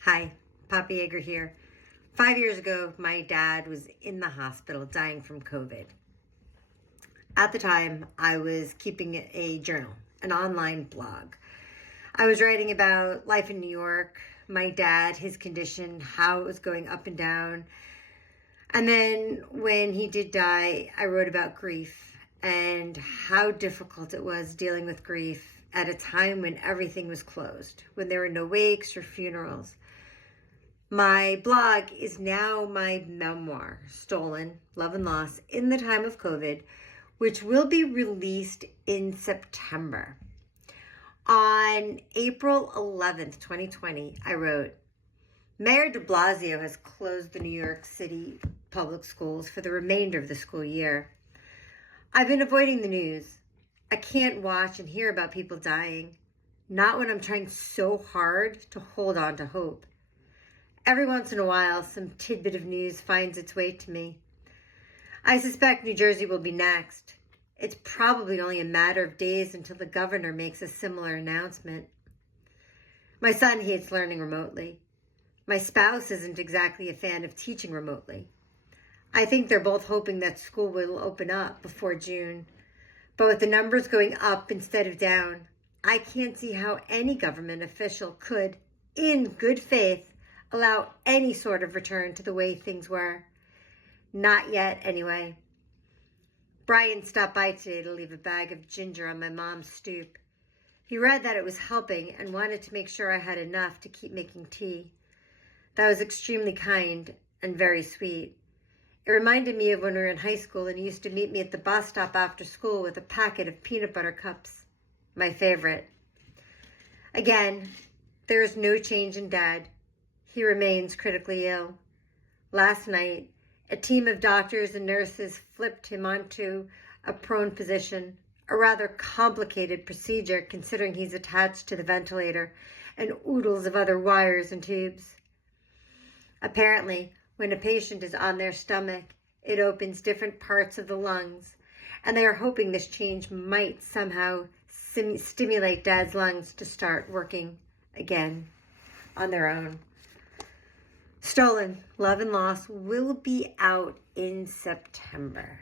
Hi, Poppy Yeager here. 5 years ago, my dad was in the hospital dying from COVID. At the time, I was keeping a journal, an online blog. I was writing about life in New York, my dad, his condition, how it was going up and down. And then when he did die, I wrote about grief and how difficult it was dealing with grief at a time when everything was closed, when there were no wakes or funerals. My blog is now my memoir, Stolen, Love and Loss in the Time of COVID, which will be released in September. On April 11th, 2020, I wrote, Mayor de Blasio has closed the New York City public schools for the remainder of the school year. I've been avoiding the news. I can't watch and hear about people dying, not when I'm trying so hard to hold on to hope. Every once in a while, some tidbit of news finds its way to me. I suspect New Jersey will be next. It's probably only a matter of days until the governor makes a similar announcement. My son hates learning remotely. My spouse isn't exactly a fan of teaching remotely. I think they're both hoping that school will open up before June. But with the numbers going up instead of down, I can't see how any government official could, in good faith, allow any sort of return to the way things were. Not yet, anyway. Brian stopped by today to leave a bag of ginger on my mom's stoop. He read that it was helping and wanted to make sure I had enough to keep making tea. That was extremely kind and very sweet. It reminded me of when we were in high school and he used to meet me at the bus stop after school with a packet of peanut butter cups. My favorite. Again, there is no change in Dad. He remains critically ill. Last night, a team of doctors and nurses flipped him onto a prone position, a rather complicated procedure considering he's attached to the ventilator and oodles of other wires and tubes. Apparently, when a patient is on their stomach, it opens different parts of the lungs, and they are hoping this change might somehow stimulate Dad's lungs to start working again on their own. Stolen, Love and Loss will be out in September.